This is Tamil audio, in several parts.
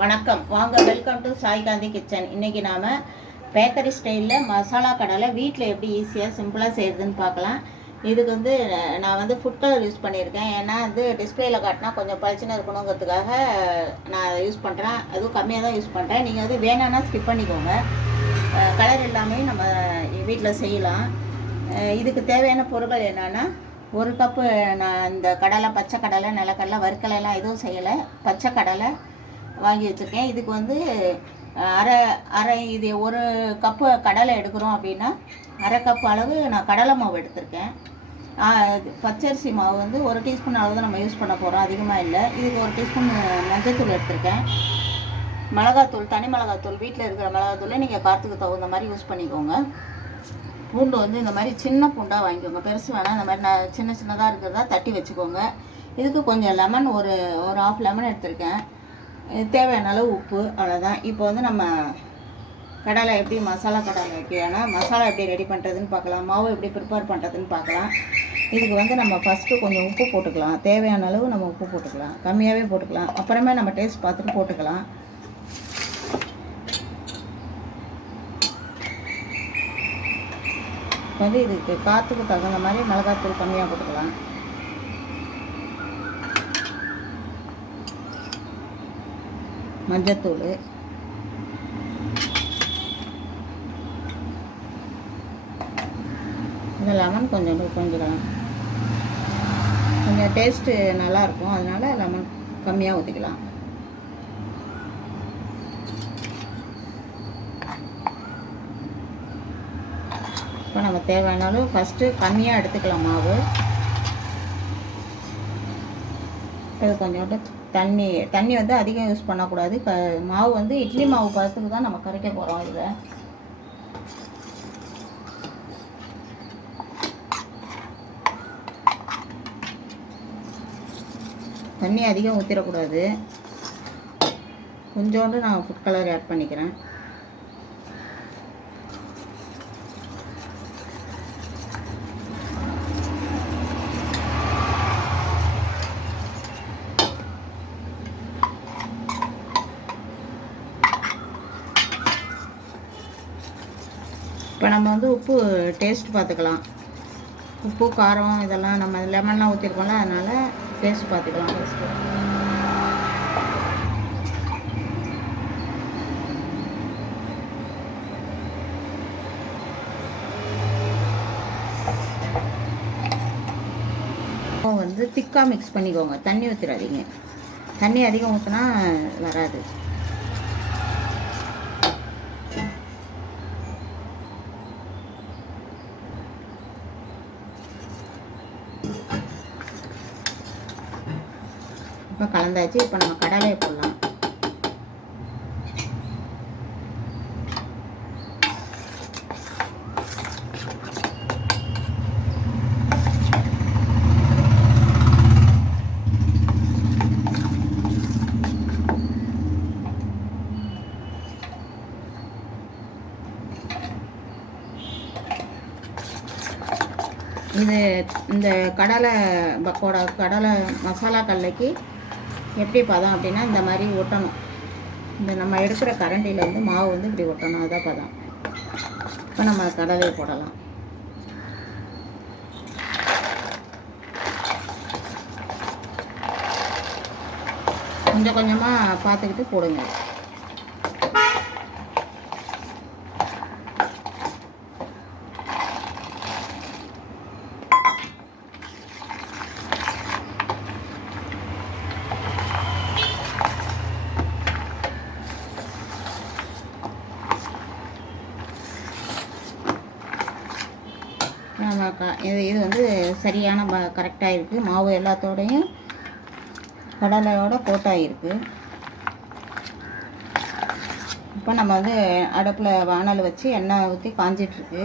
வணக்கம். வாங்க welcome to Sai Gandhi kitchen இன்றைக்கி நாம் பேக்கரி ஸ்டைலில் மசாலா கடலை வீட்டில் எப்படி ஈஸியாக சிம்பிளாக செய்கிறதுன்னு பார்க்கலாம். இதுக்கு வந்து நான் வந்து ஃபுட் கலர் யூஸ் பண்ணியிருக்கேன். ஏன்னா வந்து டிஸ்பிளேயில் காட்டினா கொஞ்சம் பளிச்சுன்னு இருக்கணுங்கிறதுக்காக நான் யூஸ் பண்ணுறேன் அதுவும் கம்மியாக தான் யூஸ் பண்ணுறேன் நீங்கள் வந்து வேணான்னா ஸ்கிப் பண்ணிக்கோங்க. கலர் எல்லாமே நம்ம வீட்டில் செய்யலாம். இதுக்கு தேவையான பொருட்கள் என்னென்னா ஒரு கப்பு நான் இந்த கடலை பச்சை கடலை நிலக்கடலை வறுக்கலைலாம் எதுவும் செய்யலை. பச்சை கடலை வாங்கி வச்சுருக்கேன். இதுக்கு வந்து அரை அரை இது ஒரு கப்பு கடலை எடுக்கிறோம் அப்படின்னா அரை கப் அளவு நான் கடலை மாவு எடுத்திருக்கேன். இது பச்சரிசி மாவு வந்து ஒரு டீஸ்பூன் அளவு தான் நம்ம யூஸ் பண்ண போகிறோம் அதிகமாக இல்லை. இதுக்கு ஒரு டீஸ்பூன் மஞ்சத்தூள் எடுத்திருக்கேன். மிளகாத்தூள் தனி மிளகாத்தூள் வீட்டில் இருக்கிற மிளகாத்தூளை நீங்கள் காரத்துக்கு தகுந்த மாதிரி யூஸ் பண்ணிக்கோங்க. பூண்டு வந்து இந்த மாதிரி சின்ன பூண்டாக வாங்கிக்கோங்க. பெருசு வேணாம். இந்த மாதிரி நான் சின்ன சின்னதாக இருக்கிறதா தட்டி வச்சுக்கோங்க. இதுக்கு கொஞ்சம் லெமன் ஒரு ஒரு ஆஃப் லெமன் எடுத்திருக்கேன். தேவையான அளவு உப்பு அவ்வளோதான் இப்போ வந்து நம்ம கடலை எப்படி மசாலா கடலை எப்படி ஆனால் மசாலா எப்படி ரெடி பண்ணுறதுன்னு பார்க்கலாம் மாவு எப்படி ப்ரிப்பேர் பண்ணுறதுன்னு பார்க்கலாம். இதுக்கு வந்து நம்ம ஃபஸ்ட்டு கொஞ்சம் உப்பு போட்டுக்கலாம். தேவையான அளவு நம்ம உப்பு போட்டுக்கலாம். கம்மியாகவே போட்டுக்கலாம். அப்புறமே நம்ம டேஸ்ட் பார்த்துட்டு போட்டுக்கலாம். வந்து இதுக்கு காற்றுக்கு தகுந்த மாதிரி மிளகாத்தூள் கம்மியாக போட்டுக்கலாம். மஞ்சத்தூள். இந்த லெமன் கொஞ்சம் கொஞ்சம் கொஞ்சம் டேஸ்ட்டு நல்லாயிருக்கும். அதனால லெமன் கம்மியாக ஊற்றிக்கலாம் இப்போ நம்ம தேவையானாலும் ஃபஸ்ட்டு கம்மியாக எடுத்துக்கலாம் மாவு. இது கொஞ்சோண்டு தண்ணி தண்ணி வந்து அதிகம் யூஸ் பண்ணக்கூடாது. க மாவு வந்து இட்லி மாவு பதத்துக்கு தான் நம்ம கரைக்க போகிறோம் இதில் தண்ணி அதிகம் ஊற்றிடக்கூடாது கொஞ்சோண்டு நான் ஃபுட் கலர் ஆட் பண்ணிக்கிறேன். இப்போ நம்ம வந்து உப்பு டேஸ்ட் பார்த்துக்கலாம். உப்பு காரம் இதெல்லாம் நம்ம லெமன்லாம் ஊற்றிருக்கோம்ல அதனால் டேஸ்ட் பார்த்துக்கலாம். வந்து திக்காக மிக்ஸ் பண்ணிக்கோங்க. தண்ணி ஊற்றிடாதீங்க தண்ணி அதிகம் ஊற்றினா வராது. இப்போ இப்போ நம்ம கடலையை போடலாம். இது இந்த கடலை பக்கோடா கடலை மசாலா கடலைக்கு எப்படி பதம் அப்படின்னா இந்த மாதிரி ஒட்டணும். இந்த நம்ம எடுக்கிற கரண்டியில் வந்து மாவு வந்து இப்படி ஒட்டணும். அதான் பதம். இப்போ நம்ம கடலை போடலாம். கொஞ்சம் கொஞ்சமாக பார்த்துக்கிட்டு போடுங்க நம்ம க இது இது வந்து சரியான ப கரெக்டாக இருக்குது மாவு எல்லாத்தோடையும் கடலையோட கோட்டாயிருக்கு. இப்போ நம்ம வந்து அடுப்பில் வானல் வச்சு எண்ணெய் ஊற்றி காஞ்சிட்ருக்கு.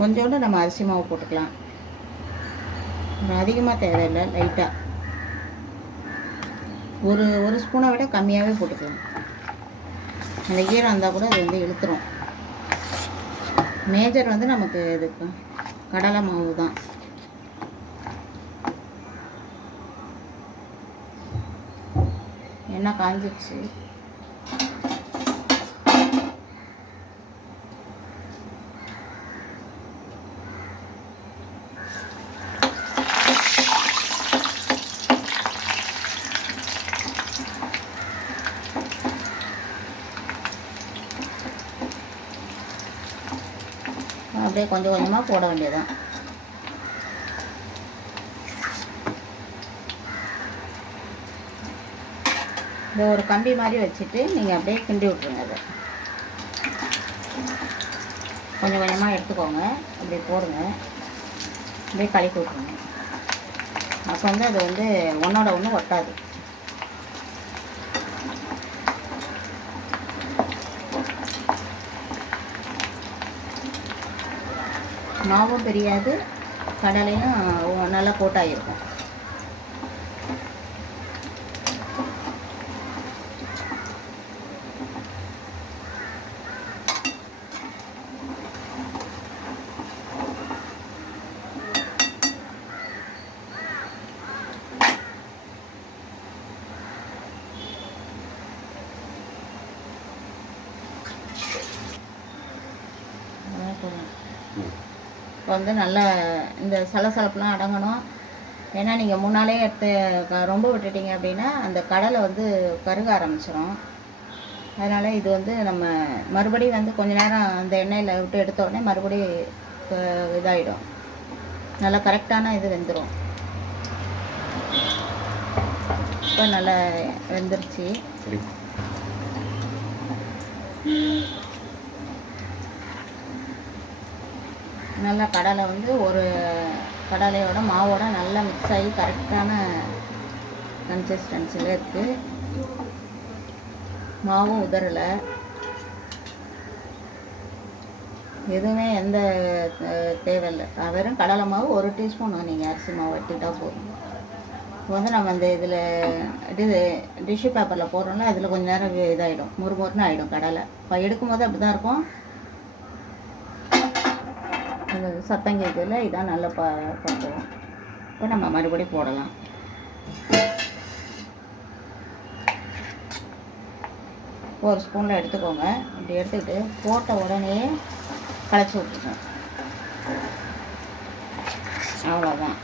கொஞ்சோண்டு நம்ம அரிசி மாவு போட்டுக்கலாம். அதிகமாக தேவையில்லை லைட்டாக ஒரு ஒரு ஸ்பூனை விட கம்மியாகவே போட்டுக்கலாம். அந்த ஈரம் இருந்தால் கூட அது வந்து இழுத்துரும். மேஜர் வந்து நமக்கு இது கடலை மாவு தான். என்ன காஞ்சிச்சு அப்படியே கொஞ்சம் கொஞ்சமாக போட வேண்டியதுதான். இந்த ஒரு கம்பி மாதிரி வச்சுட்டு நீங்கள் அப்படியே கிண்டி விட்ருங்க அதை கொஞ்சம் கொஞ்சமாக எடுத்துக்கோங்க. அப்படியே போடுங்க. அப்படியே கலக்கி விட்ருங்க அப்போ வந்து அது வந்து ஒன்றோட ஒன்று ஒட்டாது. மாவும் தெரியாது. கடலையும் நல்லா கோட்டாகிருக்கும் போதும். ம். இப்போ வந்து நல்லா இந்த சலசலப்புலாம் அடங்கணும். ஏன்னா நீங்கள் முன்னாலே எடுத்து க- ரொம்ப விட்டுட்டீங்க அப்படின்னா அந்த கடலை வந்து கருக ஆரம்பிச்சிடும் அதனால் இது வந்து நம்ம மறுபடியும் வந்து கொஞ்ச நேரம் அந்த எண்ணெயில் விட்டு எடுத்த உடனே மறுபடியும் இதாகிடும் நல்லா கரெக்டான இது வெந்துடும் இப்போ நல்லா வெந்துருச்சு. நல்லா கடலை வந்து ஒரு கடலையோட மாவோட நல்லா மிக்ஸ் ஆகி கரெக்டான கன்சிஸ்டன்சியில் இருக்குது மாவும் உதறலை. எதுவுமே எந்த தேவையில்லை. வெறும் கடலை மாவு ஒரு டீஸ்பூன் நீங்கள் அரிசி மாவு எடுத்துக்கிட்டால் போதும். இப்போ வந்து நம்ம அந்த இதில் இது டிஷ்யூ பேப்பரில் போடுறோம்ல அதில் கொஞ்ச நேரம் இதாகிடும் முறுமுறுன்னு ஆகிடும் கடலை. இப்போ எடுக்கும்போது அப்படி தான் இருக்கும். அந்த சத்தம் கேட்கல இதான் நல்ல ப பக்குவம். இப்போ நம்ம மறுபடியும் போடலாம். ஒரு ஸ்பூனில் எடுத்துக்கோங்க. இப்படி எடுத்துக்கிட்டு போட்ட உடனே களைச்சி விட்டுருங்க அவ்வளோதான்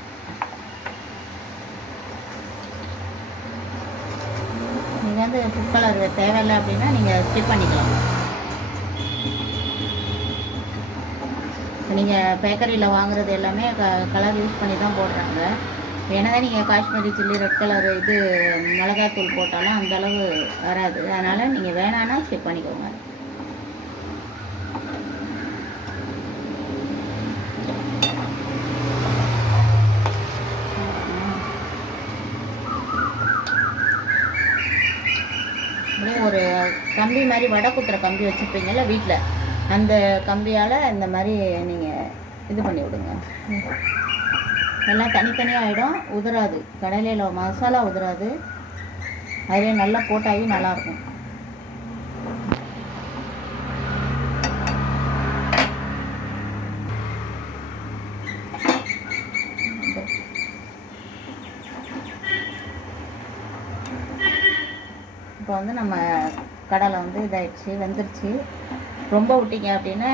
நீங்கள் வந்து ஃபுட் கலர் தேவையில்லை அப்படின்னா நீங்கள் ஸ்கிப் பண்ணிக்கலாம். நீங்கள் பேக்கரியில் வாங்குறது எல்லாமே க கலர் யூஸ் பண்ணி தான் போடுறாங்க. ஏன்னா தான் நீங்கள் காஷ்மீரி சில்லி ரெட் கலர் இது மிளகாத்தூள் போட்டாலும் அந்த அளவு வராது. அதனால் நீங்கள் வேணான்னா ஸ்கிப் பண்ணிக்கோங்க. ஒரு கம்பி மாதிரி வடை குத்துற கம்பி வச்சுருப்பீங்கல்ல வீட்டில் அந்த கம்பியால் இந்த மாதிரி நீங்கள் இது பண்ணி விடுங்க. எல்லாம் தனித்தனியாக ஆகிடும் உதிராது கடலையில் மசாலா உதராது அதிலே நல்லா போட்டாகி நல்லாயிருக்கும் இப்போ வந்து நம்ம கடலை வந்து இதாயிடுச்சு வெந்துருச்சு. ரொம்ப விட்டீங்க அப்படின்னா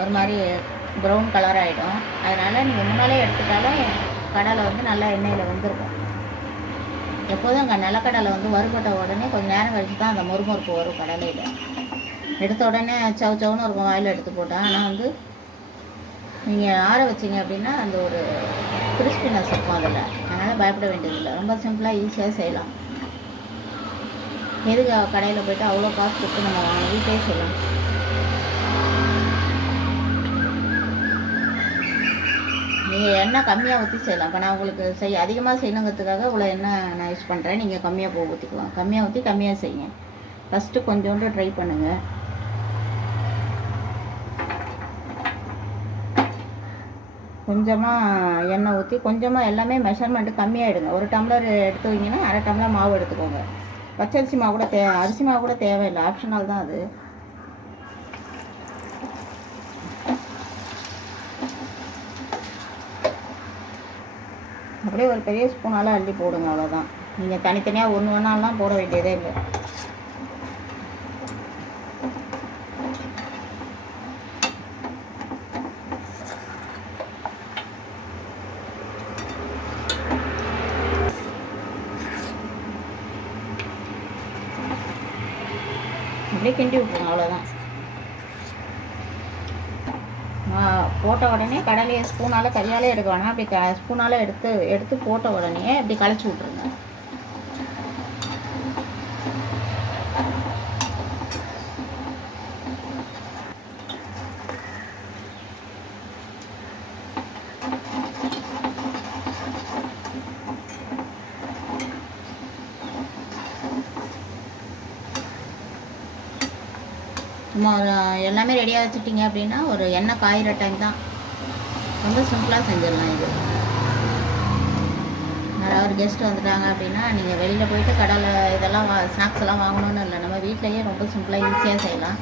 ஒரு மாதிரி ப்ரௌன் கலர் ஆகிடும் அதனால் நீங்கள் முன்னாலே எடுத்துட்டாலும் கடலை வந்து நல்லா எண்ணெயில் வந்துருக்கும். எப்போதும் அங்கே நிலக்கடலை வந்து வறுபட்ட உடனே கொஞ்சம் நேரம் கழிச்சு தான் அந்த மொறுமொறுப்பு வரும் கடலையில். எடுத்த உடனே சவு சவுன்னு இருக்கும் வாயில் எடுத்து போட்டால் ஆனால் வந்து நீங்கள் ஆற வச்சீங்க அப்படின்னா அந்த ஒரு கிறிஸ்பினஸ் இருக்கும் அதில். அதனால் பயப்பட வேண்டியதில்லை. ரொம்ப சிம்பிளாக ஈஸியாக செய்யலாம். எதுக்கு கடையில் போயிட்டு அவ்வளோ காசு கொடுத்து நம்ம வாங்க வீட்டே செய்யலாம் நீங்கள் எண்ணெய் கம்மியாக ஊற்றி செய்யலாம். இப்போ நான் உங்களுக்கு செய்ய அதிகமாக செய்யணுங்கிறதுக்காக இவ்வளோ எண்ணெய் நான் யூஸ் பண்ணுறேன் நீங்கள் கம்மியாக போக ஊற்றிக்கலாம் கம்மியாக ஊற்றி கம்மியாக செய்யுங்க. ஃபஸ்ட்டு கொஞ்சோண்டு ட்ரை பண்ணுங்கள் கொஞ்சமாக எண்ணெய் ஊற்றி கொஞ்சமாக எல்லாமே மெஷர்மெண்ட்டு கம்மியாகிடுங்க ஒரு டம்ளர் எடுத்து வைங்கன்னா அரை டம்ளர் மாவு எடுத்துக்கோங்க. பச்சரிசி மாவு கூட தே அரிசி மாவு கூட தேவையில்லை. ஆப்ஷனல் தான் அது. அப்படியே ஒரு பெரிய ஸ்பூனால அள்ளி போடுங்க அவ்வளோதான் நீங்கள் தனித்தனியாக ஒன்று ஒன்றாலாம் போட வேண்டியதே இல்லை அப்படியே கிண்டி விட்டுருங்க அவ்வளோதான் போட்ட உடனே கடலையை ஸ்பூனால் கையாலே எடுக்க வேணாம் அப்படி க ஸ்பூனால் எடுத்து எடுத்து போட்ட உடனே அப்படி களைச்சி விட்ருங்க எல்லாமே ரெடியாக வச்சுட்டிங்க அப்படின்னா ஒரு எண்ணெய் காயிற டைம் தான். ரொம்ப சிம்பிளாக செஞ்சிடலாம் இது. யாராவது கெஸ்ட் வந்துட்டாங்க அப்படின்னா நீங்கள் வெளியில் போயிட்டு கடலை இதெல்லாம் வா ஸ்நாக்ஸ் எல்லாம் வாங்கணும்னு இல்லை. நம்ம வீட்டிலையே ரொம்ப சிம்பிளாக ஈஸியாக செய்யலாம்.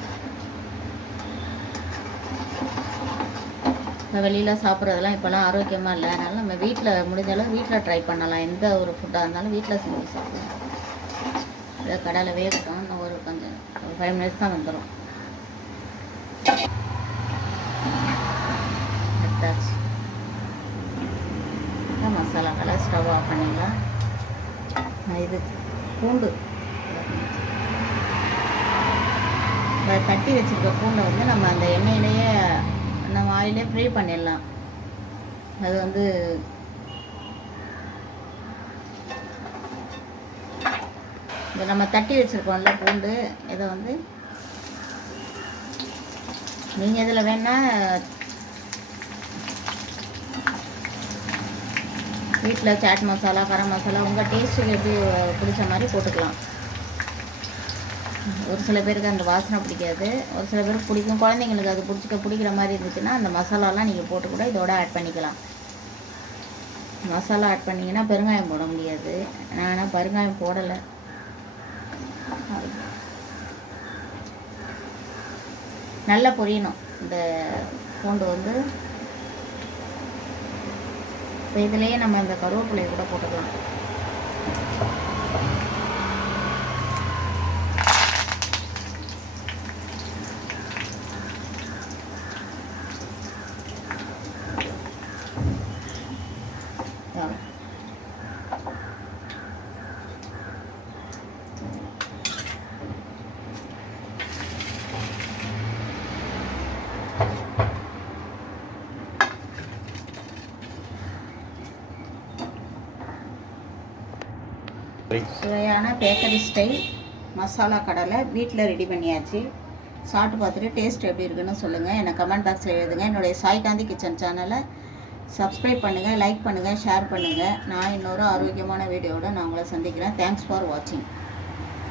இப்போ வெளியில் சாப்பிட்றதெல்லாம் இப்போல்லாம் ஆரோக்கியமாக இல்லை. அதனால் நம்ம வீட்டில் முடிஞ்ச அளவு வீட்டில் ட்ரை பண்ணலாம். எந்த ஒரு ஃபுட்டாக இருந்தாலும் வீட்டில் செஞ்சு சாப்பிடலாம். இதை வேகட்டும். இன்னும் ஒரு கொஞ்சம் ஒரு ஃபைவ் மினிட்ஸ் தான் வந்துடும் எடுத்தாச்சு மசாலாக்களை ஸ்டவ் ஆஃப் பண்ணிடலாம். இது பூண்டு. தட்டி வச்சுருக்க பூண்டை வந்து நம்ம அந்த எண்ணெயிலேயே நம்ம ஆயிலே ஃப்ரை பண்ணிடலாம். அது வந்து இந்த நம்ம தட்டி வச்சுருக்கோம்ல பூண்டு இதை வந்து நீங்கள் இதில் வேணால் வீட்டில் சாட் மசாலா கரம் மசாலா உங்கள் டேஸ்ட்டுக்கு எப்படி பிடிச்ச மாதிரி போட்டுக்கலாம். ஒரு சில பேருக்கு அந்த வாசனை பிடிக்காது. ஒரு சில பேருக்கு பிடிக்கும். குழந்தைங்களுக்கு அது பிடிச்சிக்க பிடிக்கிற மாதிரி இருந்துச்சுன்னா அந்த மசாலாலாம் நீங்கள் போட்டு கூட இதோட ஆட் பண்ணிக்கலாம். மசாலா ஆட் பண்ணிங்கன்னா பெருங்காயம் போட முடியாது. நான் ஆனால் பெருங்காயம் போடலை. நல்லா பொரியணும். இந்த பூண்டு வந்து இப்போ இதுலேயே நம்ம இந்த கருவேப்பிலையை கூட போட்டுக்கலாம். சுவையான பேக்கரி ஸ்டைல் மசாலா கடலை வீட்டில் ரெடி பண்ணியாச்சு. சாப்பிட்டு பார்த்துட்டு டேஸ்ட் எப்படி இருக்குன்னு சொல்லுங்கள் என்னை கமெண்ட் பாக்ஸில் எழுதுங்க. என்னுடைய சாய்காந்தி கிச்சன் சேனலை சப்ஸ்கிரைப் பண்ணுங்கள் லைக் பண்ணுங்கள் ஷேர் பண்ணுங்கள் நான் இன்னொரு ஆரோக்கியமான வீடியோவோடு நான் உங்களை சந்திக்கிறேன். தேங்க்ஸ் ஃபார் வாட்சிங்